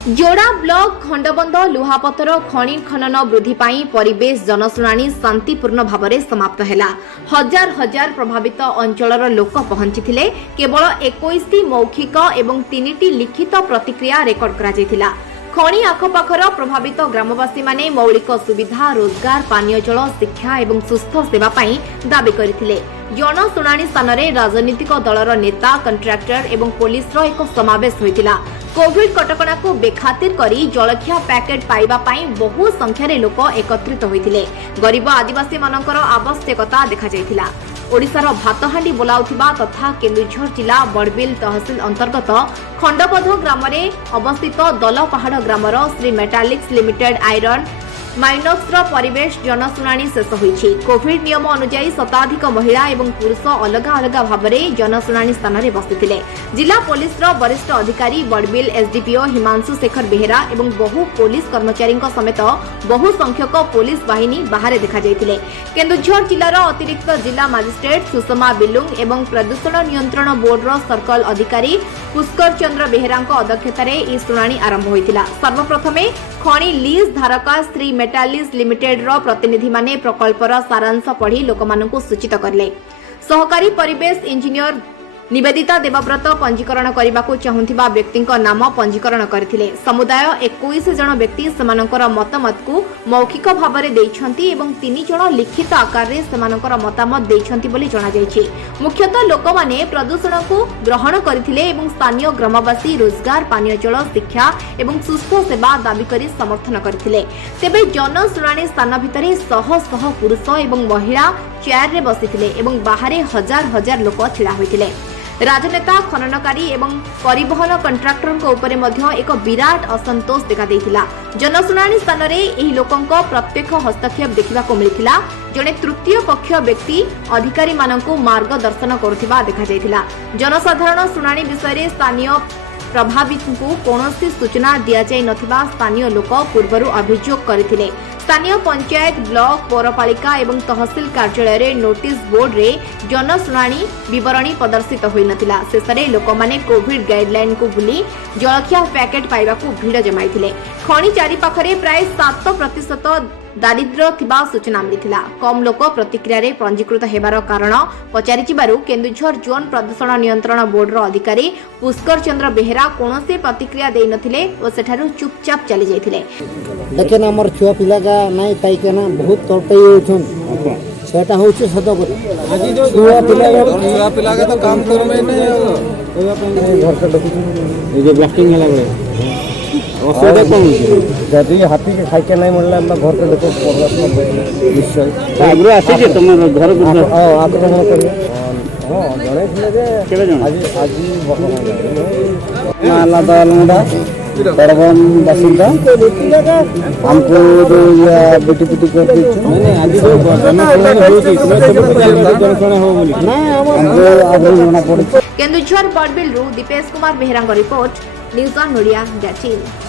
जोड़ा ब्लॉक खंडबंध लुहापथर खनि खनन वृद्धि पाई परिवेश जनशुणाणी शांतिपूर्ण भाव में समाप्त है। हजार हजार प्रभावित अंचलर लोक पहुंची केवल 21 मौखिक एवं 3टी लिखित प्रतिक्रिया रेकर्ड करा। खनि आखपाखर प्रभावित ग्रामवासी माने मौलिक सुविधा रोजगार पानीय जल शिक्षा एवं सुस्थ सेवा पाई दाबी करथिले। जनशुणाणी स्थान में राजनीतिक दलर नेता कंट्राक्टर एवं पुलिस एक समावेश होइतिला। कोविड कटकणा को बेखातिर करी जलखिया पैकेट पाइबा पाई बहु संख्यारे लोक एकत्रित होइतिले। गरीब आदिवासी मानकर आवश्यकता देखा जाइतिला। ओडिशार भातहांडी बोलाउथिबा तथा केन्दुझर जिला बड़बिल तहसिल अंतर्गत खंडबंध ग्राम में अवस्थित दलपहाड़ ग्रामर Shri metallics limited iron mines परिवेश जनशुणाणी शेष होईछि। कोविड नियम अनुसार शताधिक महिला एवं पुरुष अलग अलग भाव में जनशुणाणी स्थान में बसिथिले। जिला पुलिस वरिष्ठ अधिकारी बड़बिल एसडीपीओ हिमांशु शेखर बेहेरा एवं बहु पुलिस कर्मचारी समेत बहु संख्यक पुलिस बाहिनी बाहर देखा जाइथिले। केन्दुझर जिलार अतिरिक्त जिला मजिस्ट्रेट सुषमा बिलुंग एवं प्रदूषण नियंत्रण बोर्डर सर्कल अधिकारी पुष्कर चंद्र बेहेरा अध्यक्षतार यह शुणाणी आरंभ होइतिला। सर्वप्रथमे खनि लीज धारका श्री मेटालिक्स लिमिटेड रो प्रतिनिधि माने प्रकल्पर सारांश पढ़ी लोकमानंकु सूचित करले। सहकारी परिवेश इंजीनियर निवेदिता देवव्रत पंजीकरण करने चाहूथिबा व्यक्ति नाम पंजीकरण करथिले। समुदाय 21 जन व्यक्ति सेमानकर मतामत को मौखिक भाव में देइछंती एवं 3 जन लिखित आकार रे सेमानकर मतामत देइछंती बोली जणा जायछि। मुख्यतः लोक माने प्रदूषण को ग्रहण करथिले एवं स्थानीय ग्रामवासी रोजगार पानीय जल शिक्षा एवं सुस्थ सेवा दाबी करी समर्थन करथिले। तेबे जनशुणाणी स्थान भितरे शह शह पुरुष एवं महिला चेयर रे बसिथिले एवं बाहरे हजार हजार लोक छिड़ा होइथिले। राजनेता खननकारी एवं परिवहन कंट्राक्टर उपरे मध्य एक विराट असंतोष देखा देइथिला। जनशुणाणी स्थान में एही लोकंक प्रत्यक्ष हस्तक्षेप देखा मिलथिला। जड़े तृतीय पक्ष व्यक्ति अधिकारी मानकु मार्गदर्शन करुथिबा देखा जाइथिला। जनसाधारण शुणाणी विषय स्थानीय प्रभावित को कौनसी सूचना दिया जाय नथिबा स्थानीय लोक पूर्वरु अभियोग करथिले। स्थानीय पंचायत ब्लॉक पौरपालिका एवं तहसिल कार्यालय रे नोटिस बोर्ड रे जनशुणाणी विवरणी प्रदर्शित होई नथिला। शेषरे लोकमाने कोविड गाइडलाइन को भूली जलखिया पैकेट पाइबाकू भीड़ जमाइथिले। खनि चारि पाखरे प्राय 7% दारिद्र्य थिबा सूचना मिलिथिला। कम लोक प्रतिक्रिया रे पंजीकृत हेबार कारण पचारिचिबारु केन्दुझर जोन प्रदूषण नियंत्रण बोर्ड रो अधिकारी पुष्कर चंद्र बेहेरा कोनोसी प्रतिक्रिया देइ नथिले ओ सेठारु चुपचाप चली जाइथिले। लेकिन हमर छुआ पिला का नाही पाई के ना बहुत तड़पई होछन। सेटा होछ सदा को आज जो छुआ पिला का तो काम कर में नहीं घर से देखि ये जो ब्लास्टिंग हला बळे असुविधा कौन जदि हाथी के खाई के नहीं मिलला हम घर के लोग प्रदर्शन निश्चय आग्रह आसी जे तुम घर को आक्रमण करिए। हां जणे थिले जे केले जण आज माला दालमुडा परवन बसिंदा हमको जो बेटी बेटी कर दी मैंने आज जो जनशुणाणी होची तुम्हें सब जनशुणाणी हो बोली ना हमको आग्रह होना पड़े। केन्दुझर बड़बिल रु Dipesh Kumar Behera report news on media 18।